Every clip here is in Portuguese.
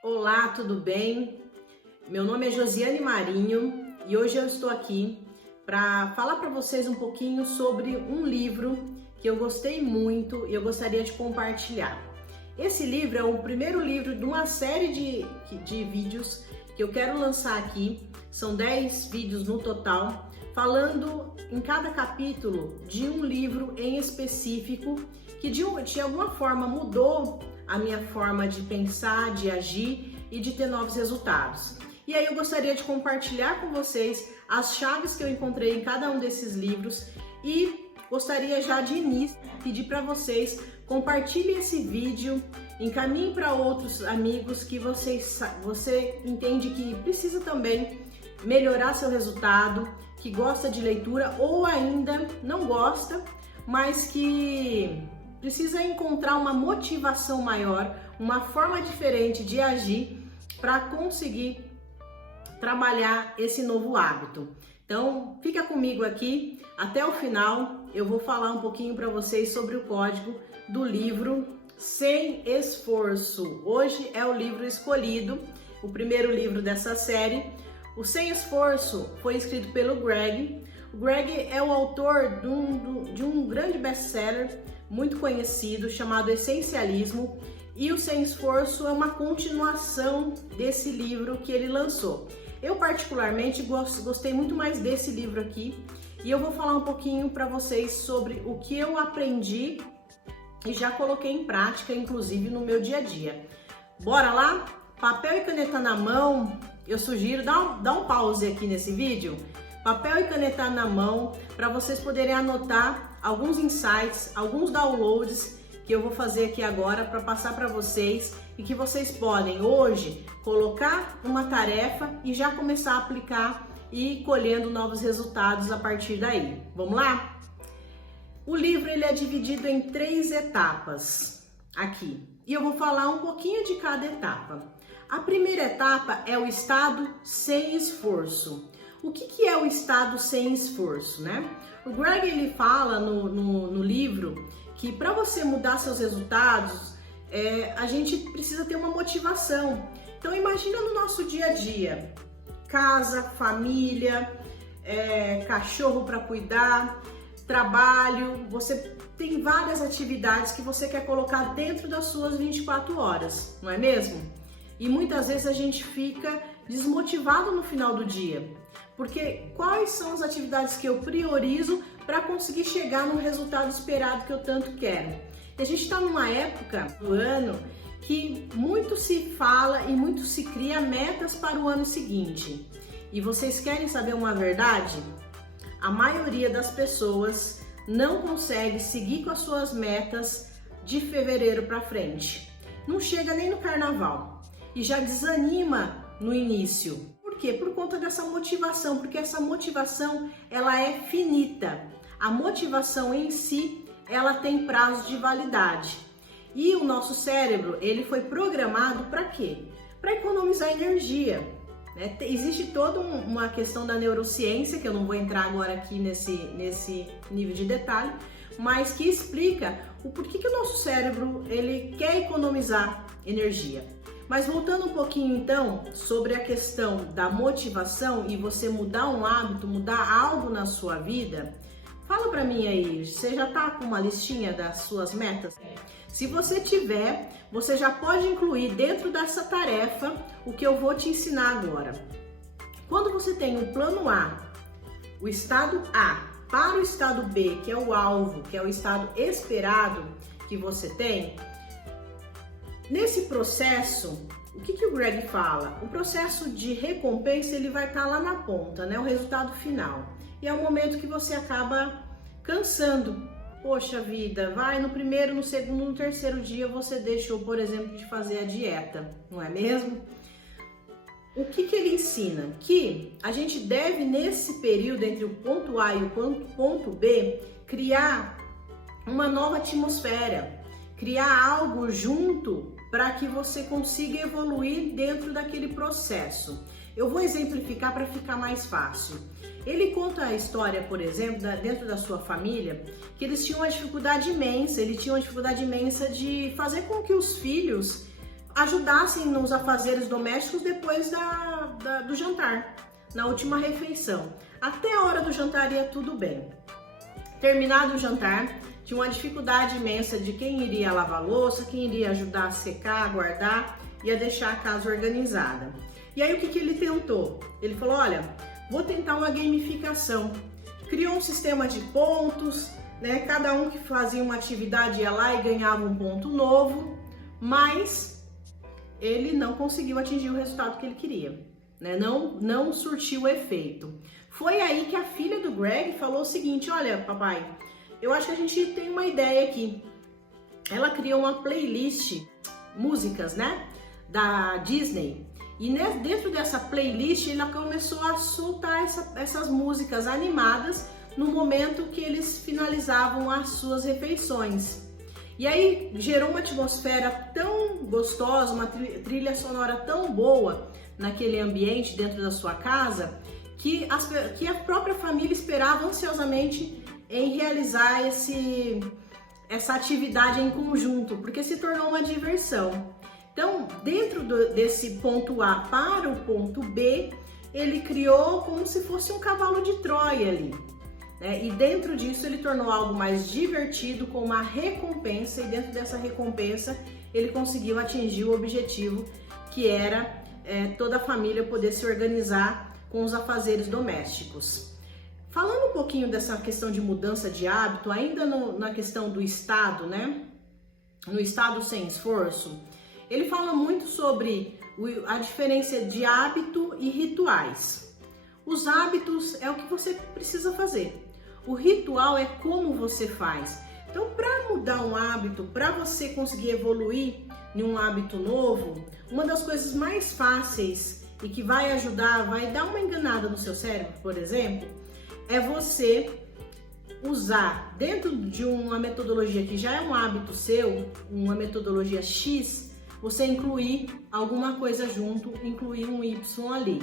Olá, tudo bem? Meu nome é Josiane Marinho e hoje eu estou aqui para falar para vocês um pouquinho sobre um livro que eu gostei muito e eu gostaria de compartilhar. Esse livro é o primeiro livro de uma série de vídeos que eu quero lançar aqui. São 10 vídeos no total, falando em cada capítulo de um livro em específico que de alguma forma mudou a minha forma de pensar, de agir e de ter novos resultados. E aí eu gostaria de compartilhar com vocês as chaves que eu encontrei em cada um desses livros e gostaria já de início pedir para vocês compartilhem esse vídeo, encaminhem para outros amigos que você entende que precisa também melhorar seu resultado, que gosta de leitura ou ainda não gosta, mas que precisa encontrar uma motivação maior, uma forma diferente de agir para conseguir trabalhar esse novo hábito. Então, fica comigo aqui até o final. Eu vou falar um pouquinho para vocês sobre o código do livro Sem Esforço. Hoje é o livro escolhido, o primeiro livro dessa série. O Sem Esforço foi escrito pelo Greg. O Greg é o autor de um grande best-seller muito conhecido chamado Essencialismo, e o Sem Esforço é uma continuação desse livro que ele lançou. Eu particularmente gostei muito mais desse livro aqui e eu vou falar um pouquinho para vocês sobre o que eu aprendi e já coloquei em prática, inclusive no meu dia a dia. Bora lá? Papel e caneta na mão. Eu sugiro dar um pause aqui nesse vídeo. Papel e caneta na mão para vocês poderem anotar alguns insights, alguns downloads que eu vou fazer aqui agora para passar para vocês e que vocês podem hoje colocar uma tarefa e já começar a aplicar e ir colhendo novos resultados a partir daí. Vamos lá? O livro ele é dividido em 3 etapas aqui e eu vou falar um pouquinho de cada etapa. A primeira etapa é o estado sem esforço. O que é o estado sem esforço, né? O Greg ele fala no livro que para você mudar seus resultados, a gente precisa ter uma motivação. Então imagina no nosso dia a dia, casa, família, cachorro para cuidar, trabalho, você tem várias atividades que você quer colocar dentro das suas 24 horas, não é mesmo? E muitas vezes a gente fica desmotivado no final do dia, porque quais são as atividades que eu priorizo para conseguir chegar no resultado esperado que eu tanto quero? E a gente está numa época do ano que muito se fala e muito se cria metas para o ano seguinte. E vocês querem saber uma verdade? A maioria das pessoas não consegue seguir com as suas metas de fevereiro para frente. Não chega nem no carnaval e já desanima no início. Por quê? Por conta dessa motivação, porque essa motivação ela é finita. A motivação em si, ela tem prazo de validade. E o nosso cérebro, ele foi programado para quê? Para economizar energia, né? Existe toda uma questão da neurociência, que eu não vou entrar agora aqui nesse nível de detalhe, mas que explica o porquê que o nosso cérebro ele quer economizar energia. Mas voltando um pouquinho então sobre a questão da motivação e você mudar um hábito, mudar algo na sua vida, fala pra mim aí, você já tá com uma listinha das suas metas? Se você tiver, você já pode incluir dentro dessa tarefa o que eu vou te ensinar agora. Quando você tem o plano A, o estado A, para o estado B, que é o alvo, que é o estado esperado que você tem, nesse processo, o que o Greg fala? O processo de recompensa ele vai estar lá na ponta, né? O resultado final. E é o momento que você acaba cansando. Poxa vida, vai no primeiro, no segundo, no terceiro dia você deixou, por exemplo, de fazer a dieta, não é mesmo? O que ele ensina? Que a gente deve, nesse período entre o ponto A e o ponto B, criar uma nova atmosfera, criar algo junto para que você consiga evoluir dentro daquele processo. Eu vou exemplificar para ficar mais fácil. Ele conta a história, por exemplo, dentro da sua família, que eles tinham uma dificuldade imensa, ele tinha uma dificuldade imensa de fazer com que os filhos ajudassem nos afazeres domésticos depois do jantar, na última refeição. Até a hora do jantar ia tudo bem. Terminado o jantar, tinha uma dificuldade imensa de quem iria lavar a louça, quem iria ajudar a secar, a guardar, ia deixar a casa organizada. E aí o que ele tentou? Ele falou, olha, vou tentar uma gamificação. Criou um sistema de pontos, né? Cada um que fazia uma atividade ia lá e ganhava um ponto novo, mas ele não conseguiu atingir o resultado que ele queria, né? Não surtiu o efeito. Foi aí que a filha do Greg falou o seguinte, olha, papai, eu acho que a gente tem uma ideia aqui. Ela criou uma playlist, músicas, né, da Disney. E dentro dessa playlist, ela começou a soltar essas músicas animadas no momento que eles finalizavam as suas refeições. E aí gerou uma atmosfera tão gostosa, uma trilha sonora tão boa naquele ambiente dentro da sua casa, que a própria família esperava ansiosamente em realizar essa atividade em conjunto, porque se tornou uma diversão. Então, dentro desse ponto A para o ponto B, ele criou como se fosse um cavalo de Troia ali, né? E dentro disso ele tornou algo mais divertido, com uma recompensa, e dentro dessa recompensa ele conseguiu atingir o objetivo, que era toda a família poder se organizar com os afazeres domésticos. Falando um pouquinho dessa questão de mudança de hábito, ainda na questão do estado, né? No estado sem esforço, ele fala muito sobre a diferença de hábito e rituais. Os hábitos é o que você precisa fazer. O ritual é como você faz. Então, para mudar um hábito, para você conseguir evoluir em um hábito novo, uma das coisas mais fáceis e que vai ajudar, vai dar uma enganada no seu cérebro, por exemplo, é você usar dentro de uma metodologia que já é um hábito seu, uma metodologia X, você incluir alguma coisa junto, incluir um Y ali,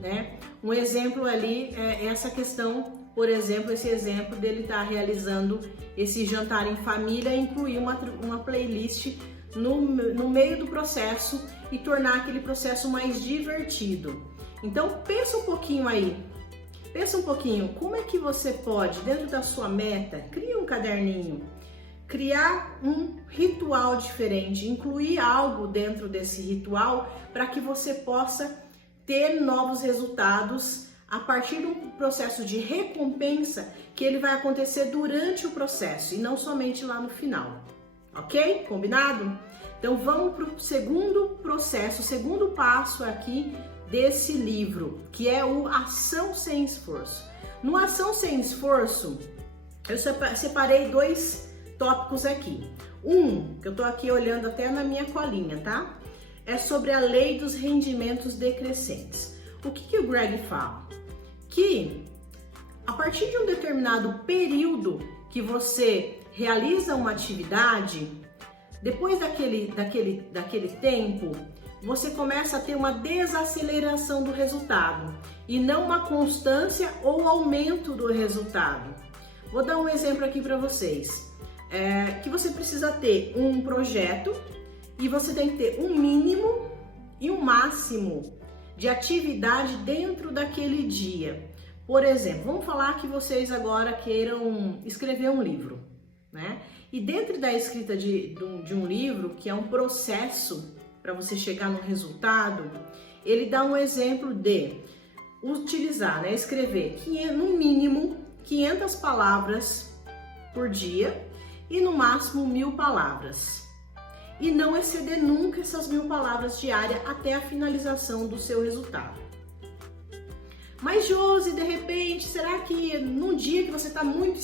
né? Um exemplo ali é essa questão, por exemplo, esse exemplo dele estar realizando esse jantar em família, incluir uma playlist no meio do processo e tornar aquele processo mais divertido. Então pensa um pouquinho aí, como é que você pode, dentro da sua meta, cria um caderninho, criar um ritual diferente, incluir algo dentro desse ritual para que você possa ter novos resultados a partir de um processo de recompensa que ele vai acontecer durante o processo e não somente lá no final, ok? Combinado? Então vamos para o segundo processo, o segundo passo aqui desse livro, que é o Ação Sem Esforço. No Ação Sem Esforço, eu separei dois tópicos aqui. Um, que eu tô aqui olhando até na minha colinha, tá? É sobre a lei dos rendimentos decrescentes. O que o Greg fala? Que a partir de um determinado período que você realiza uma atividade, depois daquele tempo, você começa a ter uma desaceleração do resultado e não uma constância ou aumento do resultado. Vou dar um exemplo aqui para vocês. Que você precisa ter um projeto e você tem que ter um mínimo e um máximo de atividade dentro daquele dia. Por exemplo, vamos falar que vocês agora queiram escrever um livro, né? E dentro da escrita de um livro, que é um processo para você chegar no resultado, ele dá um exemplo de utilizar, né, escrever no mínimo 500 palavras por dia e no máximo 1000 palavras. E não exceder nunca essas 1000 palavras diárias até a finalização do seu resultado. Mas Josi, de repente, será que num dia que você está muito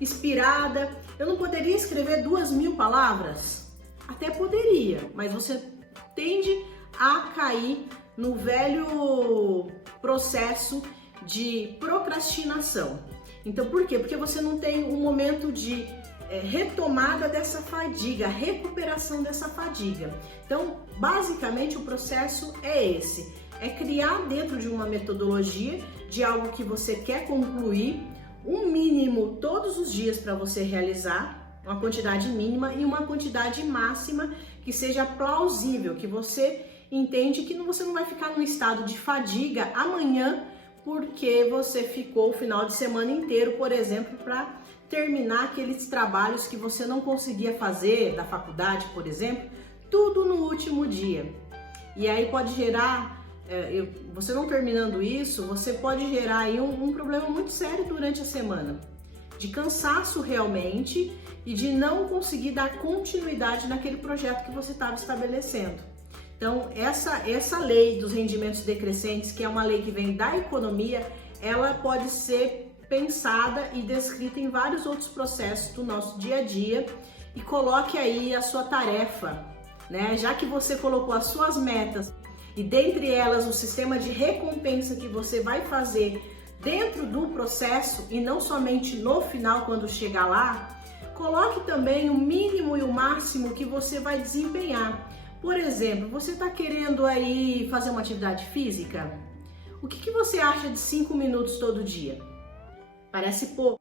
inspirada, eu não poderia escrever 2000 palavras? Até poderia, mas você tende a cair no velho processo de procrastinação. Então, por quê? Porque você não tem um momento de retomada dessa fadiga, recuperação dessa fadiga. Então, basicamente, o processo é esse. É criar dentro de uma metodologia, de algo que você quer concluir, um mínimo todos os dias para você realizar, uma quantidade mínima e uma quantidade máxima que seja plausível, que você entende que você não vai ficar num estado de fadiga amanhã porque você ficou o final de semana inteiro, por exemplo, para terminar aqueles trabalhos que você não conseguia fazer da faculdade, por exemplo, tudo no último dia. E aí pode gerar, você não terminando isso, você pode gerar aí um problema muito sério durante a semana, de cansaço realmente e de não conseguir dar continuidade naquele projeto que você estava estabelecendo. Então, essa lei dos rendimentos decrescentes, que é uma lei que vem da economia, ela pode ser pensada e descrita em vários outros processos do nosso dia a dia, e coloque aí a sua tarefa, né? Já que você colocou as suas metas e dentre elas o sistema de recompensa que você vai fazer dentro do processo e não somente no final quando chegar lá, coloque também o mínimo e o máximo que você vai desempenhar. Por exemplo, você está querendo aí fazer uma atividade física? O que você acha de 5 minutos todo dia? Parece pouco,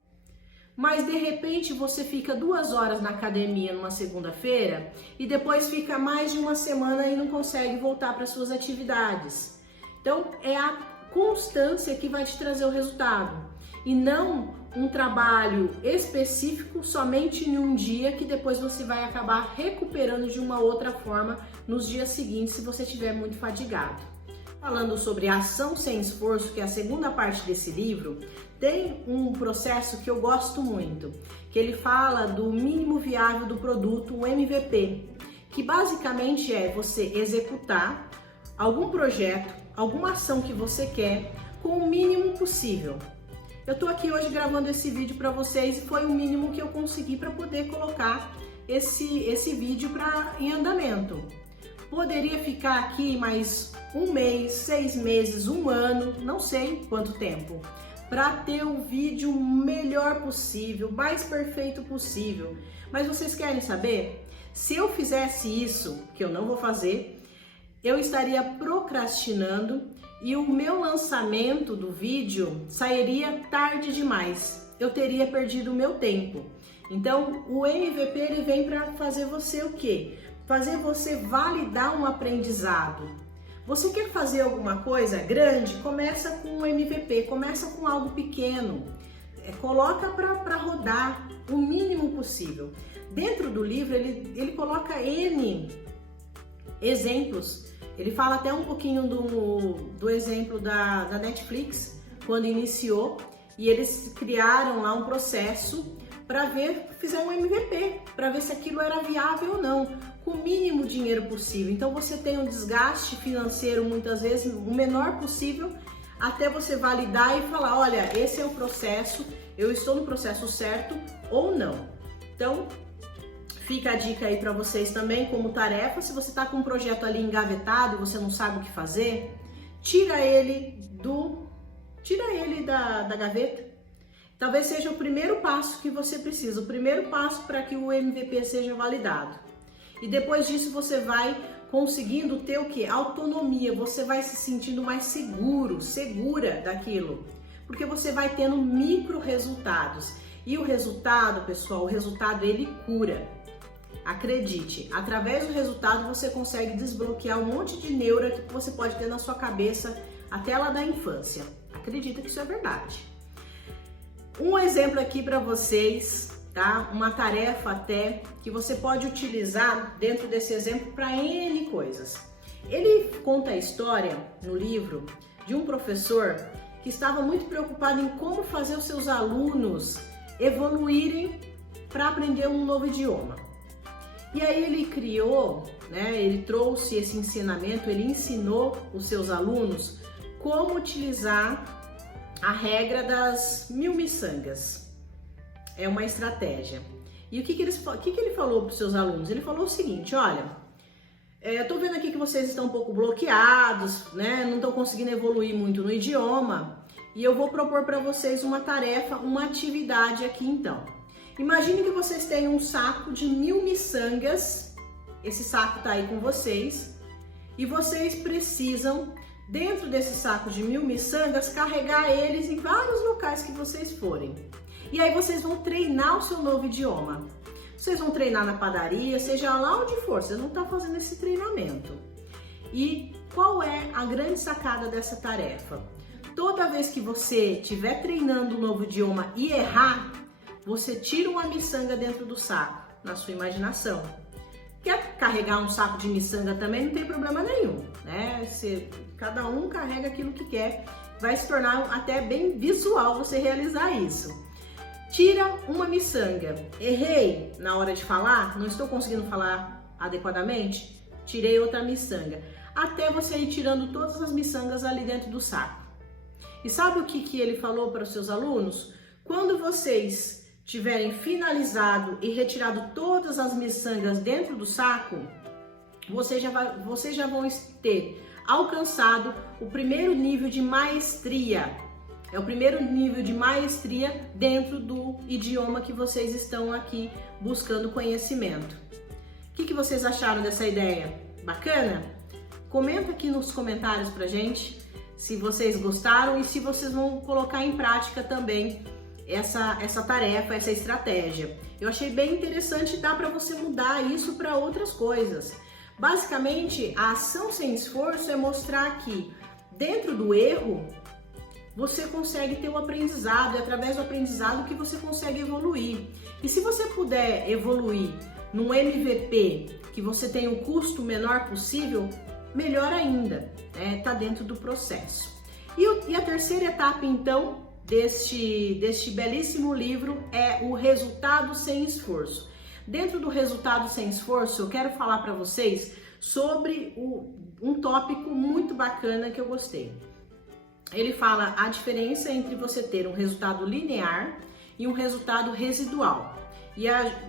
mas de repente você fica 2 horas na academia numa segunda-feira e depois fica mais de uma semana e não consegue voltar para suas atividades. Então é a constância que vai te trazer o resultado e não um trabalho específico somente em um dia que depois você vai acabar recuperando de uma outra forma nos dias seguintes se você estiver muito fadigado. Falando sobre ação sem esforço, que é a segunda parte desse livro, tem um processo que eu gosto muito, que ele fala do mínimo viável do produto, o MVP, que basicamente é você executar algum projeto, alguma ação que você quer com o mínimo possível. Eu tô aqui hoje gravando esse vídeo para vocês e foi o mínimo que eu consegui para poder colocar esse vídeo em andamento. Poderia ficar aqui mais 1 mês, 6 meses, 1 ano, não sei quanto tempo, para ter o vídeo melhor possível, mais perfeito possível. Mas vocês querem saber? Se eu fizesse isso, que eu não vou fazer, eu estaria procrastinando e o meu lançamento do vídeo sairia tarde demais. Eu teria perdido o meu tempo. Então, o MVP ele vem para fazer você o quê? Fazer você validar um aprendizado. Você quer fazer alguma coisa grande? Começa com um MVP, começa com algo pequeno. Coloca para rodar o mínimo possível. Dentro do livro, ele coloca N exemplos. Ele fala até um pouquinho do exemplo da Netflix, quando iniciou, e eles criaram lá um processo para fizeram um MVP, para ver se aquilo era viável ou não, com o mínimo dinheiro possível. Então você tem um desgaste financeiro, muitas vezes, o menor possível, até você validar e falar, olha, esse é o processo, eu estou no processo certo ou não. Então, fica a dica aí para vocês também como tarefa. Se você está com um projeto ali engavetado e você não sabe o que fazer, tira ele da gaveta. Talvez seja o primeiro passo que você precisa, o primeiro passo para que o MVP seja validado. E depois disso você vai conseguindo ter o que? Autonomia, você vai se sentindo mais segura daquilo, porque você vai tendo micro resultados. E o resultado, pessoal, o resultado ele cura. Acredite, através do resultado você consegue desbloquear um monte de neura que você pode ter na sua cabeça até lá da infância. Acredita que isso é verdade. Um exemplo aqui para vocês, tá? Uma tarefa até que você pode utilizar dentro desse exemplo para N coisas. Ele conta a história no livro de um professor que estava muito preocupado em como fazer os seus alunos evoluírem para aprender um novo idioma. E aí ele criou, ele trouxe esse ensinamento, ele ensinou os seus alunos como utilizar a regra das 1000 miçangas. É uma estratégia. E o que ele falou para os seus alunos? Ele falou o seguinte, olha, eu tô vendo aqui que vocês estão um pouco bloqueados, não estão conseguindo evoluir muito no idioma, e eu vou propor para vocês uma tarefa, uma atividade aqui então. Imagine que vocês têm um saco de 1000 miçangas, esse saco tá aí com vocês, e vocês precisam, dentro desse saco de 1000 miçangas, carregar eles em vários locais que vocês forem. E aí vocês vão treinar o seu novo idioma. Vocês vão treinar na padaria, seja lá onde for, vocês vão estar fazendo esse treinamento. E qual é a grande sacada dessa tarefa? Toda vez que você estiver treinando um novo idioma e errar, você tira uma miçanga dentro do saco, na sua imaginação. Quer carregar um saco de miçanga também, não tem problema nenhum, né? Cada um carrega aquilo que quer, vai se tornar até bem visual você realizar isso. Tira uma miçanga. Errei na hora de falar, não estou conseguindo falar adequadamente, tirei outra miçanga. Até você ir tirando todas as miçangas ali dentro do saco. E sabe o que ele falou para os seus alunos? Quando vocês tiverem finalizado e retirado todas as miçangas dentro do saco, vocês já vão ter alcançado o primeiro nível de maestria. É o primeiro nível de maestria dentro do idioma que vocês estão aqui buscando conhecimento. O que vocês acharam dessa ideia? Bacana? Comenta aqui nos comentários pra gente se vocês gostaram e se vocês vão colocar em prática também essa tarefa, essa estratégia. Eu achei bem interessante, dá para você mudar isso para outras coisas. Basicamente, a ação sem esforço é mostrar que dentro do erro você consegue ter um aprendizado, é através do aprendizado que você consegue evoluir. E se você puder evoluir num MVP que você tem o custo menor possível, melhor ainda, tá dentro do processo. E a terceira etapa, então, deste belíssimo livro é o resultado sem esforço. Dentro do resultado sem esforço, eu quero falar para vocês sobre um tópico muito bacana que eu gostei. Ele fala a diferença entre você ter um resultado linear e um resultado residual. E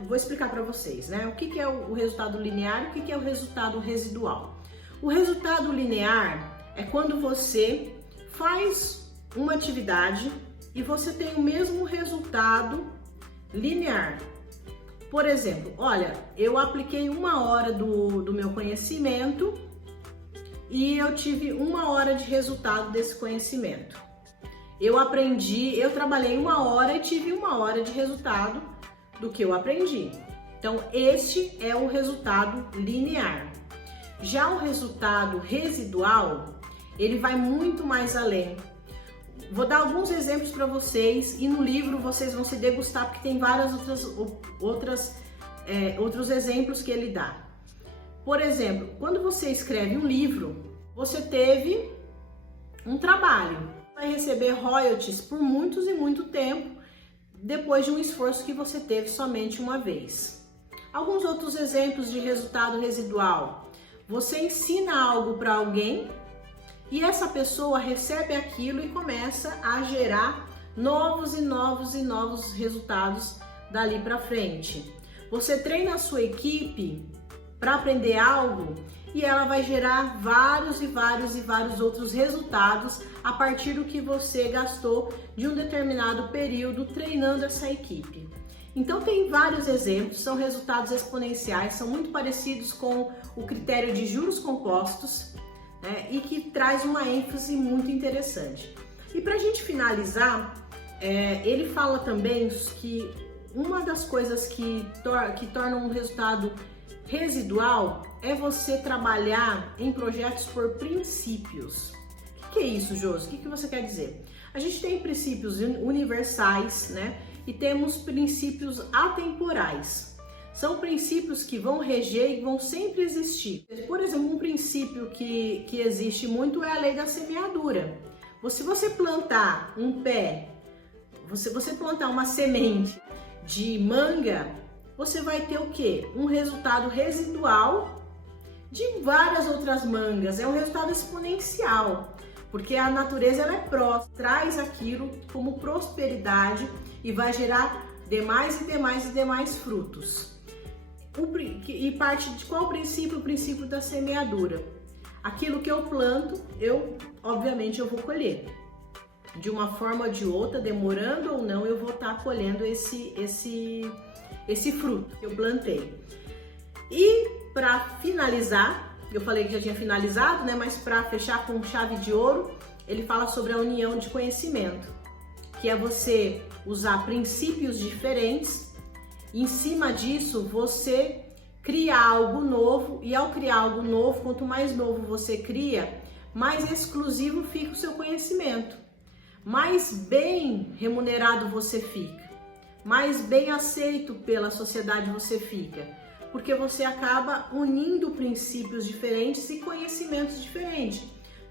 vou explicar para vocês, né? O que é o resultado linear e o que é o resultado residual. O resultado linear é quando você faz uma atividade e você tem o mesmo resultado linear. Por exemplo, olha, eu apliquei 1 hora do meu conhecimento e eu tive 1 hora de resultado desse conhecimento. Eu trabalhei 1 hora e tive 1 hora de resultado do que eu aprendi. Então, este é o resultado linear. Já o resultado residual, ele vai muito mais além. Vou dar alguns exemplos para vocês e no livro vocês vão se degustar porque tem várias outros exemplos que ele dá. Por exemplo, quando você escreve um livro, você teve um trabalho, vai receber royalties por muitos e muito tempo depois de um esforço que você teve somente uma vez. Alguns outros exemplos de resultado residual. Você ensina algo para alguém e essa pessoa recebe aquilo e começa a gerar novos e novos resultados dali para frente. Você treina a sua equipe para aprender algo e ela vai gerar vários outros resultados a partir do que você gastou de um determinado período treinando essa equipe. Então tem vários exemplos, são resultados exponenciais, são muito parecidos com o critério de juros compostos, né, e que traz uma ênfase muito interessante. E para a gente finalizar, ele fala também que uma das coisas que torna um resultado residual é você trabalhar em projetos por princípios. O que é isso, Josi? O que você quer dizer? A gente tem princípios universais, né? E temos princípios atemporais. São princípios que vão reger e vão sempre existir. Por exemplo, um princípio que existe muito é a lei da semeadura. Se você plantar um pé, você plantar uma semente de manga, você vai ter o quê? Um resultado residual de várias outras mangas. É um resultado exponencial, porque a natureza ela é próspera, traz aquilo como prosperidade e vai gerar demais frutos. E parte de qual princípio? O princípio da semeadura. Aquilo que eu planto, obviamente eu vou colher. De uma forma ou de outra, demorando ou não, eu vou estar colhendo esse fruto que eu plantei. E para finalizar, eu falei que já tinha finalizado, né? Mas para fechar com chave de ouro, ele fala sobre a união de conhecimento, que é você usar princípios diferentes Em cima disso, você cria algo novo, e ao criar algo novo, quanto mais novo você cria, mais exclusivo fica o seu conhecimento, mais bem remunerado você fica, mais bem aceito pela sociedade você fica, porque você acaba unindo princípios diferentes e conhecimentos diferentes.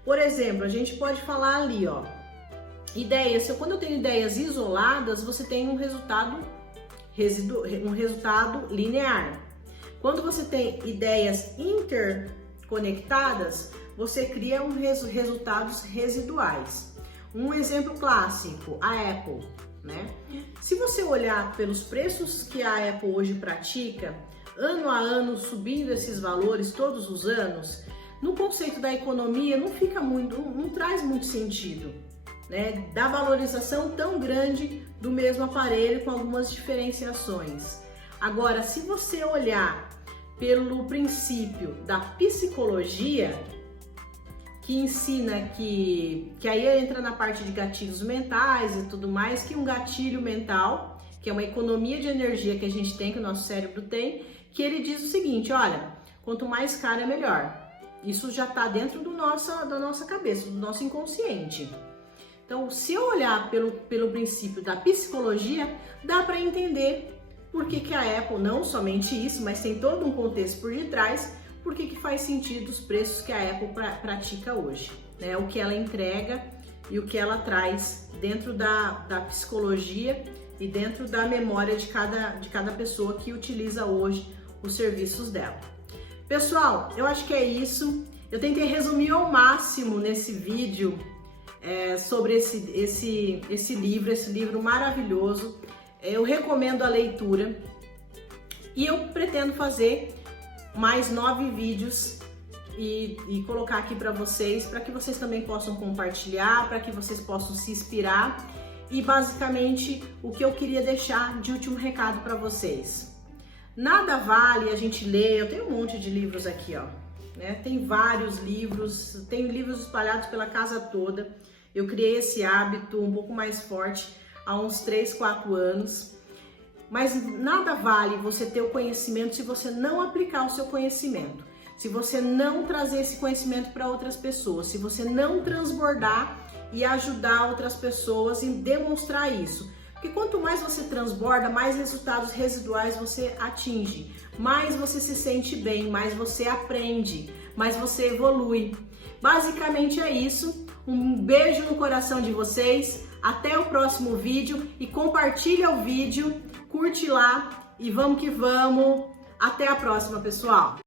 Por exemplo, a gente pode falar ali, ó, ideias. Quando eu tenho ideias isoladas, você tem um resultado linear. Quando você tem ideias interconectadas, você cria resultados residuais. Um exemplo clássico, a Apple, né? Se você olhar pelos preços que a Apple hoje pratica, ano a ano subindo esses valores todos os anos, no conceito da economia não traz muito sentido, né? Da valorização tão grande do mesmo aparelho com algumas diferenciações. Agora, se você olhar pelo princípio da psicologia, que ensina que aí entra na parte de gatilhos mentais e tudo mais, que um gatilho mental, que é uma economia de energia que a gente tem, que o nosso cérebro tem, que ele diz o seguinte, olha, quanto mais caro é melhor. Isso já está dentro da nossa cabeça, do nosso inconsciente. Então, se eu olhar pelo princípio da psicologia, dá para entender por que a Apple, não somente isso, mas tem todo um contexto por detrás, por que faz sentido os preços que a Apple pratica hoje, né? O que ela entrega e o que ela traz dentro da psicologia e dentro da memória de cada pessoa que utiliza hoje os serviços dela. Pessoal, eu acho que é isso. Eu tentei resumir ao máximo nesse vídeo sobre esse livro maravilhoso. Eu recomendo a leitura e eu pretendo fazer mais 9 vídeos e colocar aqui para que vocês também possam compartilhar, para que vocês possam se inspirar. E basicamente o que eu queria deixar de último recado para vocês: nada vale a gente ler. Eu tenho um monte de livros aqui, ó, né? Tem vários livros, tem livros espalhados pela casa toda. Eu criei esse hábito um pouco mais forte há uns 3, 4 anos. Mas nada vale você ter o conhecimento se você não aplicar o seu conhecimento, se você não trazer esse conhecimento para outras pessoas, se você não transbordar e ajudar outras pessoas e demonstrar isso. Porque quanto mais você transborda, mais resultados residuais você atinge, mais você se sente bem, mais você aprende, mais você evolui. Basicamente é isso. Um beijo no coração de vocês. Até o próximo vídeo e compartilha o vídeo, curte lá e vamos que vamos. Até a próxima, pessoal!